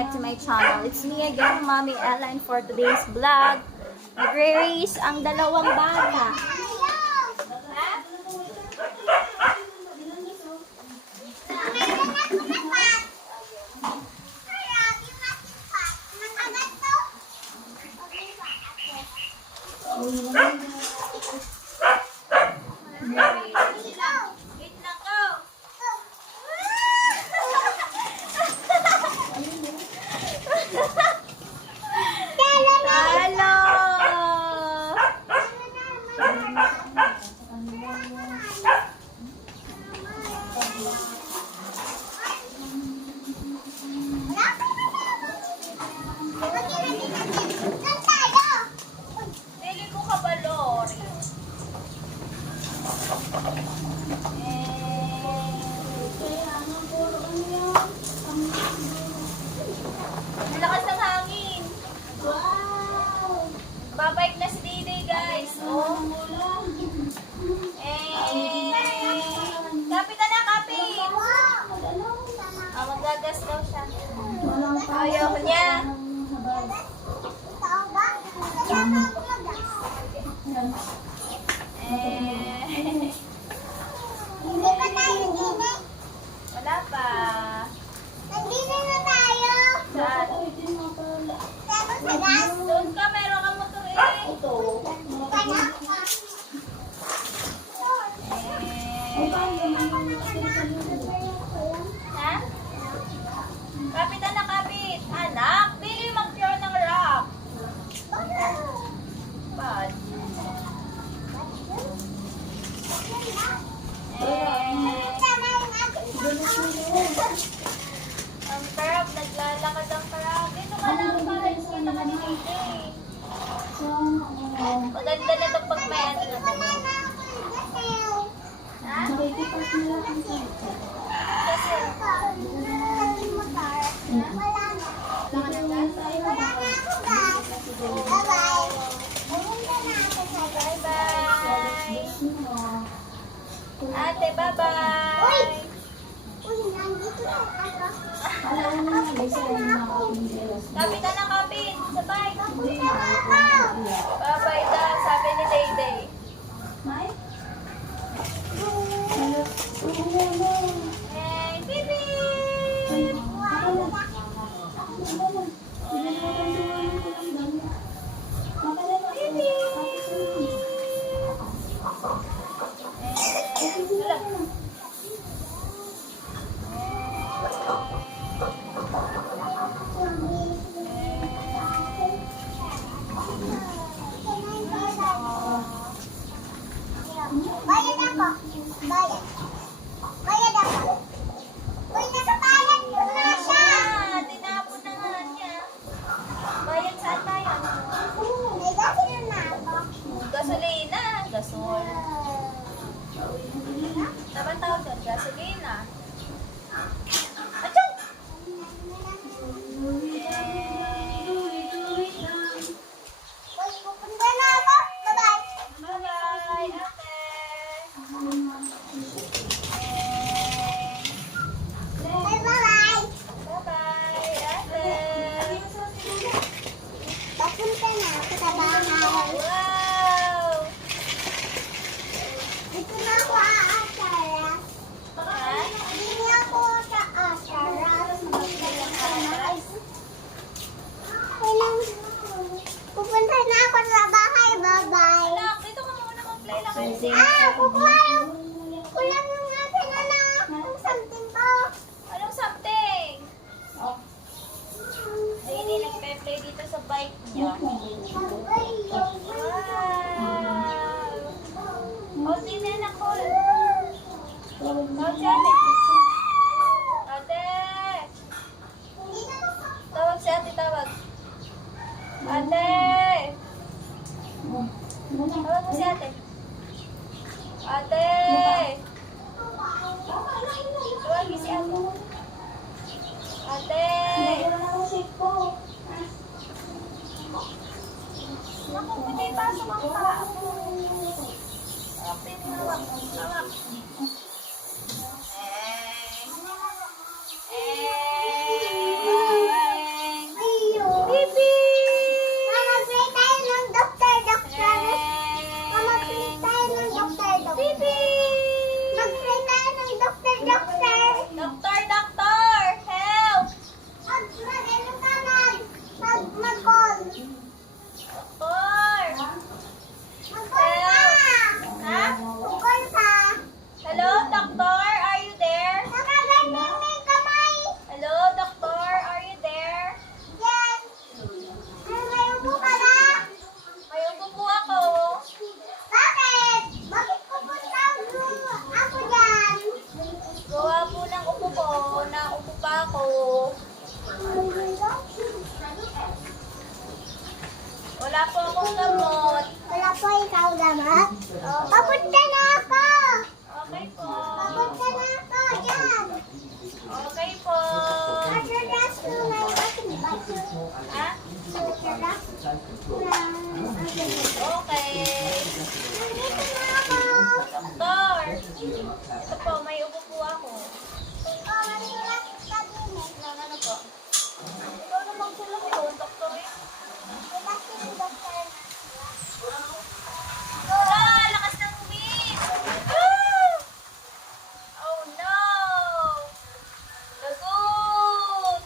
back to my channel. It's me again, Mommy Ellen, for today's vlog. Nag-race ang dalawang bata. Lakas ng hangin. Wow! Babike na si Dede, guys. Oh. Kapit na, kapit. Magagas daw siya. Ayaw niya. Hindi pa tayo dine. Wala pa. Nandito na tayo. Saan? Tapos sa gas. Doon ka, meron kang motor eh. Ito. Ha? Kapitan na kapit. Anak, dili mag-pure ng rock. Bad. Ang crab, naglalakad ang crab. Dito ka lang, para kita ka ni Dede. Maganda na ito pag may ano na ito. Ha? Kasi, bye-bye. Ate, bye-bye. Kapit na kapit. Sabay. Bye-bye daw, sabi ni Dede. Hey, baby! Bayad ako. Bayad. Bayad ako. Uy, nakabayad ko na siya. Tinapon na nga niya. Bayad saan tayo? May gasolina na ako. Gasolina. Gasol. Dapat tawag doon, gasolina. Achoo! Uy, pupunta na ako. Bye-bye. Bye-bye, ate. Bye-bye. Bye-bye, ate. Papunta na ako sa bahay. Wow! Dito na ako aasaras. Ha? Dito na ako sa asaras. Pupunta na ako sa bahay. Bye-bye. Anak, dito ka muna mag-play lang kasi. Kukuha yung kulang yung natin yung something ko. Anong something? Hindi nagpe-play dito sa bike niya. Wow! Hold din na na, call. Hold si ate. Ate! Tawag si ate, tawag. Ate! Tawag mo si ate. Ate! Tawag mo si ate. Ate! Naku, hindi pa sumangka ako. Ate, hawak. Hawak. Eh. salamat. Papunta na ako. Okay po. Papunta na ako. Yan. Okay po. Madalas ko na aking baso. Ha? Madalas na aking baso. Okay. Nandito na ako. Doktor. Ito po, may upo po ako. Oh, masulat sa kabinet. Ano po? Ikaw na magsulat po, doktor eh. Wala si doktor. Ah, lakas ng wind! Ah! Oh no! Lagot!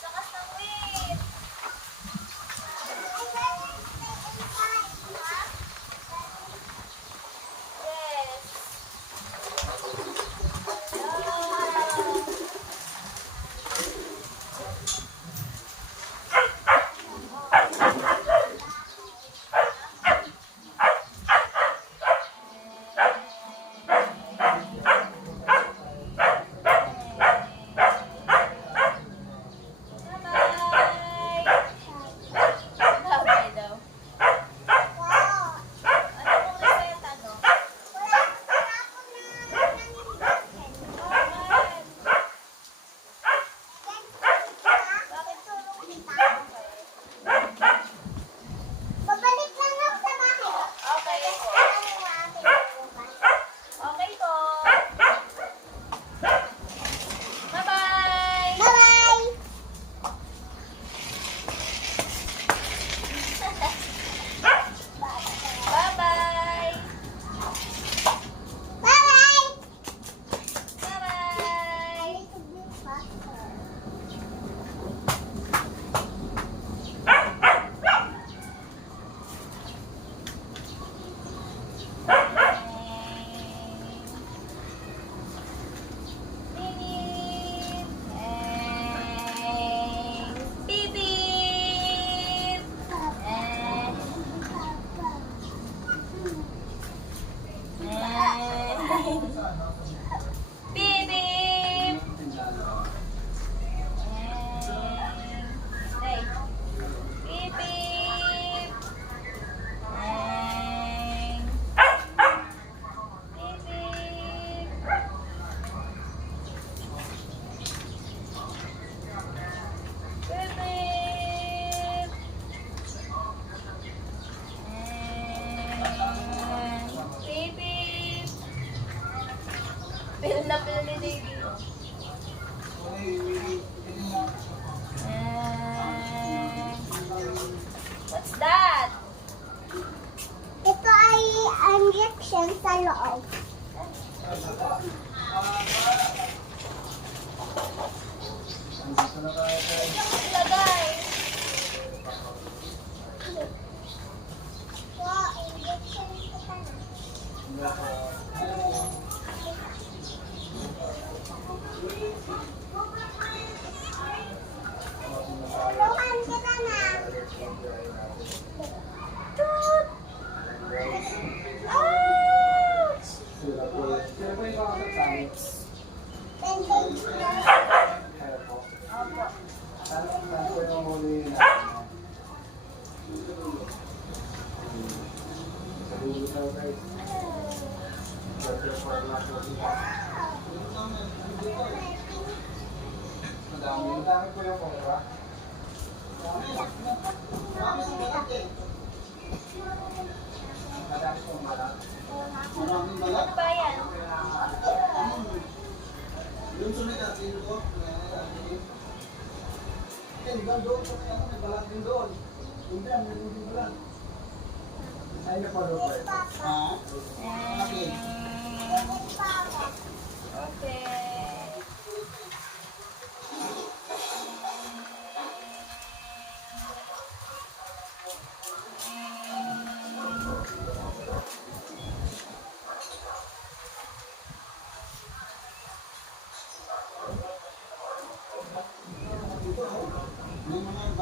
Lakas ng wind! Yes! Bye! Bye daw. Wow. Ano pong reseta, no? Wala ako na Bakit? Bakit tulong kita? Babalik lang ako sa bahay. Okay po. Okay po. Bye-bye! Bye-bye! Bye-bye! Bye-bye! Bye-bye! Beep, beep. Beep, beep. Hey. Beep, beep. Beep, beep. Beep, beep. Beep, beep. Pil na pil ni Davey. What's that? Ito ay injection sa loob. Ilagay. Wow, injection sa kanan. Tulungan kita na. Toot. Ouch! Bandage na. Opo. Ano ba yan?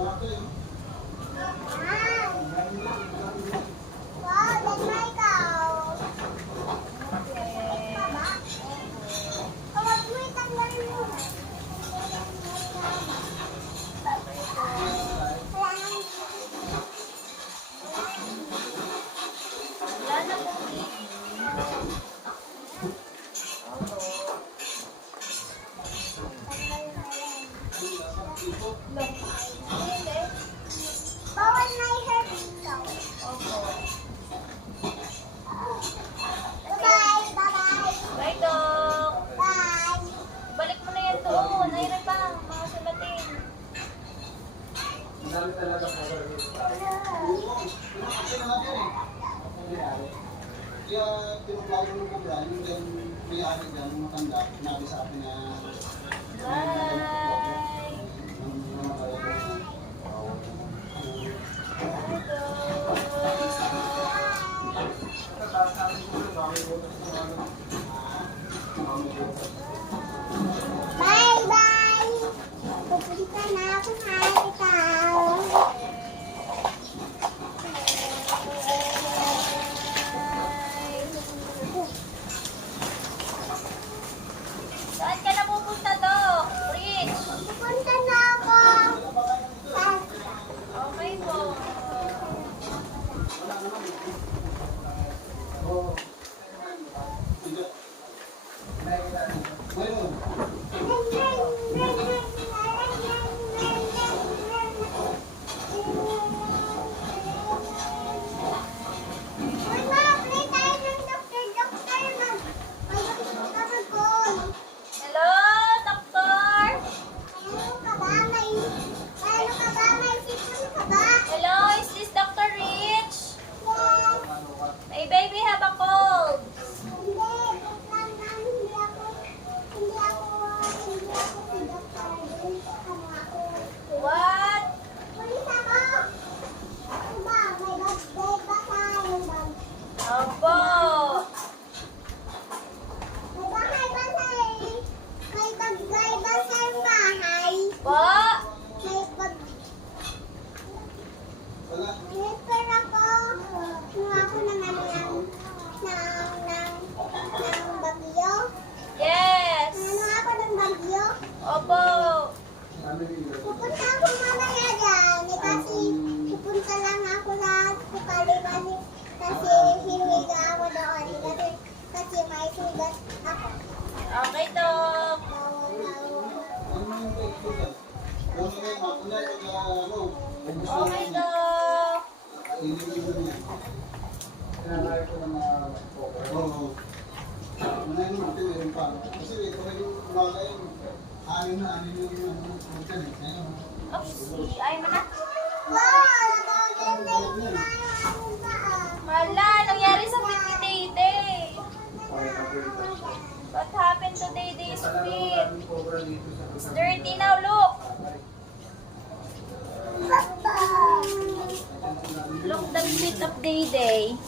Okay. Wow, that's my cow. Okay. How about Kaya tinatawag ng kubra, yung may-ari dyan, yung matanda, nabi sa akin na Bye! Bye-bye! Pupunta na ako sa ikaw. Saan ka na pupunta, Dok? Rich? Pupunta na ako. Okay po. Hello, Doktor? Hello, is this Dr. Rich? My baby have a cold. What? Opo. Po? Yes. Opo. Pupunta ako mamaya dyan. Kasi pupunta lang ako sa Pukali kasi hinihiga ako doon. Kasi may sugat ako. Okay, Dok. Okay, Dok. Oops. Ay mo na. Wow! Nagaganda yung ginagawa ko ba? Wala, nangyari sa feet ni Dede. What happened to Dede's feet? It's dirty now, look. Look the feet of Dede.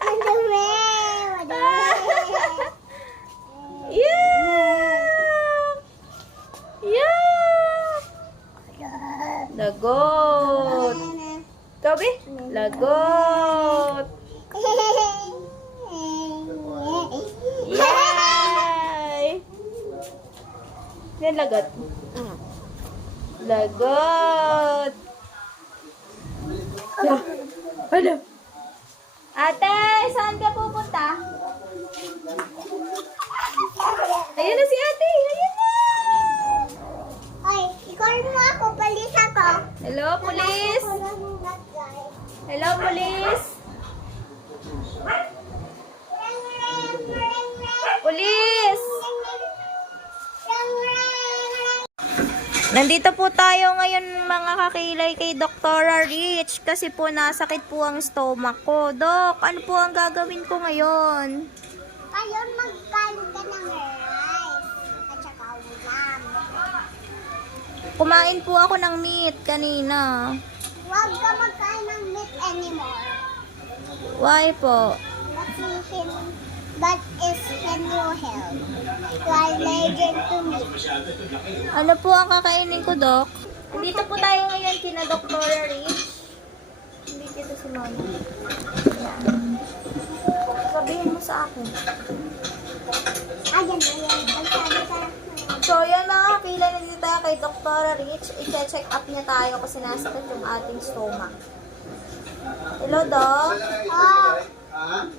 Madumi! Yeah! Yeah! Lagot. Toby? Lagot. Yay! Yan lagot. Lagot. Ano? Ate, saan ka pupunta? Ayan na si ate. Ayan na. Ay, ikaw mo ako, palis ako. Hello, police. Hello, police. Police. Nandito po tayo ngayon mga kakilay kay Dr. Rich kasi po nasakit po ang stomach ko. Dok, ano po ang gagawin ko ngayon? Ayun, magkain ka ng rice. At saka ulam. Kumain po ako ng meat kanina. Huwag ka magkain ng meat anymore. Why po? That is can you help? You are allergic to meat. Ano po ang kakainin ko, Dok? Nandito po tayo ngayon kina Dr. Rich. Hindi dito si Mama. Sabihin mo sa akin. Ayan na yan. Pagsabi sa So, yan mga kapila, nandito tayo kay Dr. Rich. I-check up niya tayo kasi nasakit yung ating stomach. Hello, Doc. Oh,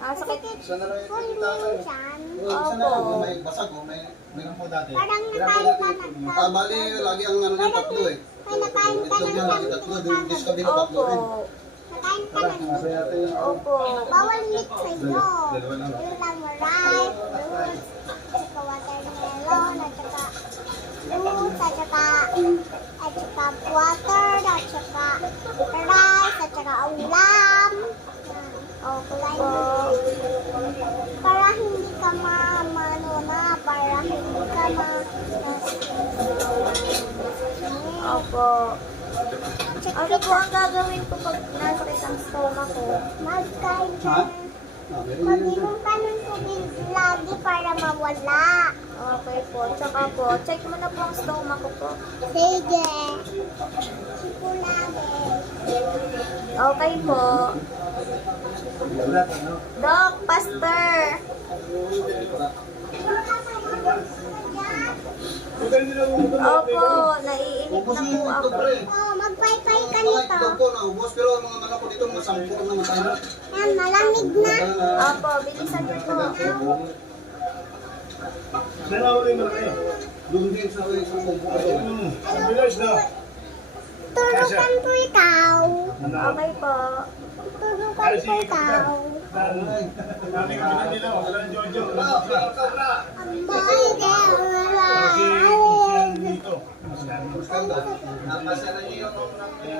Sakit. full minsan. May basag, may po dati. Parang nakain ka na. Bali, lagi ang ano yung tatlo eh. May nakain ka Itlog yan, lagi ng tatlo. Yung kabila tatlo Opo. rin. Nakain ka ng Opo. bawal meat sa'yo. Yun lang rice, fruits, at saka watermelon, at saka fruits, at saka water, at saka rice, at saka ulam. Okay po. Para hindi ka para hindi ka Opo. Ano po ang gagawin ko pag nasakit ang stomach ko? Magkain ka. Ha? Meron yun. Mag-inom ka ng tubig lagi para mawala. Okay po. Tsaka po, check mo na po ang stomach ko po. Sige. Sipo lagi. Okay po. Doc, pastor. Opo, naiinip Ubus na mo po ito, ako. pre. Oh, magpaypay ka Mga nito. itlog ko naubos, pero ang mga manok ko dito, masampo na matay. Yan, malamig na. Opo, bilisan niyo po. Doon din sa kubo. Turukan ko ikaw. Okay po. Turukan ko ikaw. Boy, girl, Napasya na niyo yung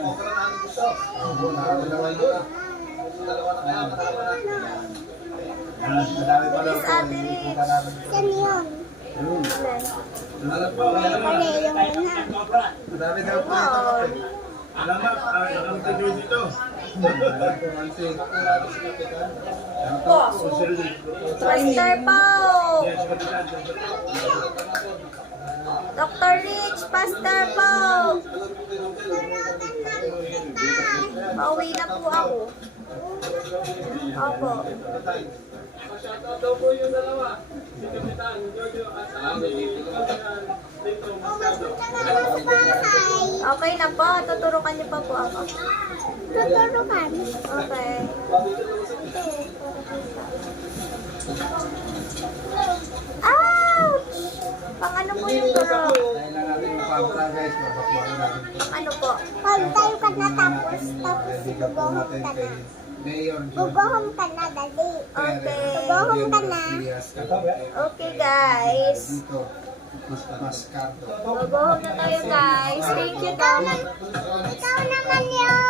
okra namin dito. Dalawa na kaya, Bilis, Ate Rich. Saan yun? Ilan? Alam po, Mali yung una. madami daw po ito. Salamat, nakakita nyo dito. Pastor Pao. Dr. Rich, Pastor Pao. Turukan namin kita. Pauwi na po ako. Opo. O, magpunta ka naman sa bahay. Okay na po. Tuturukan niyo pa po ako. Tuturukan. Okay. Ouch! Pang ano po yung turo? Dahil lang natin mapapra guys, mapapra natin. Pang ano po? Pag tayo ka na tapos Dedicate po gugohom natin ka kay na. Mayor Gugohom ka na, dali. Okay. Gugohom ka na. Okay, guys. Dito, mas karto. Mag-home na tayo, guys. Thank you, guys. Ikaw naman yung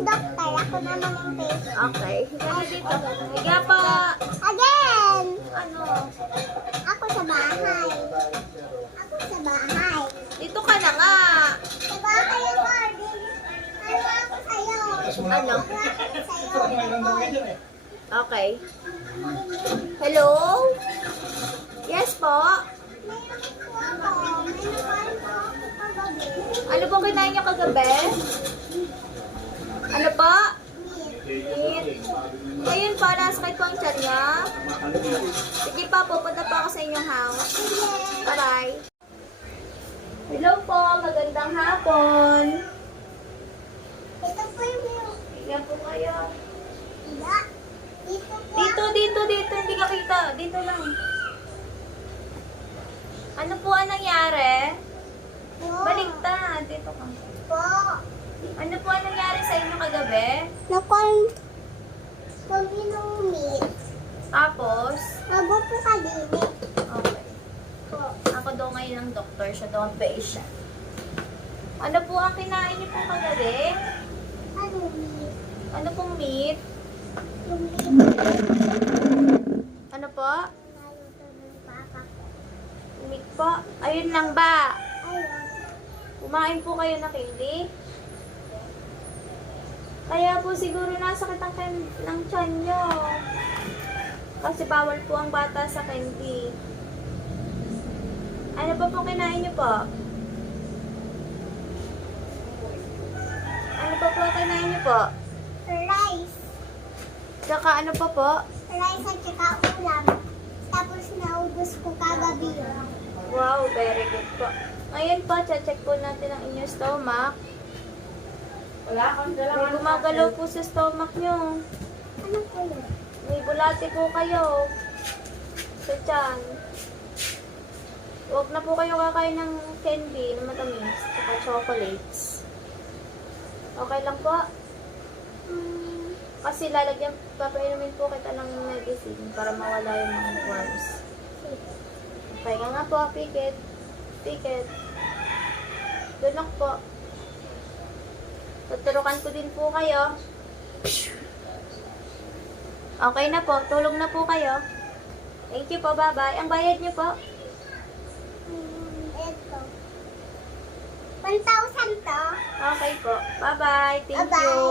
doktor. Ako naman yung patient. Okay. Higa dito. Higa pa. Again! Ano? Ako sa bahay. Ako sa bahay. Dito ka na nga. Sa bahay ako. Ano ako sa'yo? Ano? Ako sa'yo. Okay. Hello? Yes po? Mayroon po ako. May nakain po ako kagabi. Ano po kinain niyo kagabi? Ano po? Meat. Meat. Ngayon po, nasakit po ang tiyan niya. Sige pa, pupunta po ako sa inyong house. Sige. Bye-bye. Hello po, magandang hapon. Ito po yung Yan po kayo. Ida. Dito po. Dito. Hindi ka kita. Dito lang. Ano po ang nangyari? Po. Baligtad. Dito ka. Po. Ano po ang nangyari sa inyo kagabi? Nakon. Kami ng meat. Tapos, Bago po kadili. okay. Po. Ako daw ngayon ang doktor, siya daw ang patient. Ano po ang kinain niyo po kagabi? Ano meat? Ano pong meat? Yung meat. Ano po? Naluto ng papa ko. Meat po? Ayun lang ba? Ayun. Kumain po kayo na candy? Kaya po siguro nasakit ang ng tiyan nyo. Kasi bawal po ang bata sa candy. Ano pa po kinain nyo po? Ano pa po kinain nyo po? Rice. Tsaka ano pa po? Rice at saka ulam. Tapos naubos ko kagabi yun. Wow, very good po. Ngayon po, check po natin ang inyong stomach. May gumagalaw po sa stomach nyo. Ano po yun? May bulate po kayo sa tiyan. Huwag na po kayo kakain ng candy na matamis at chocolates. Okay lang po? Kasi lalagyan, papainumin po kita ng medicine para mawala yung mga worms. Okay nga po, pikit. Pikit. Dunok po. Tuturukan ko din po kayo. Okay na po. Tulog na po kayo. Thank you po. Bye-bye. Ang bayad niyo po? Ito. 1,000 to. Okay po. Bye-bye. Thank Bye-bye. you.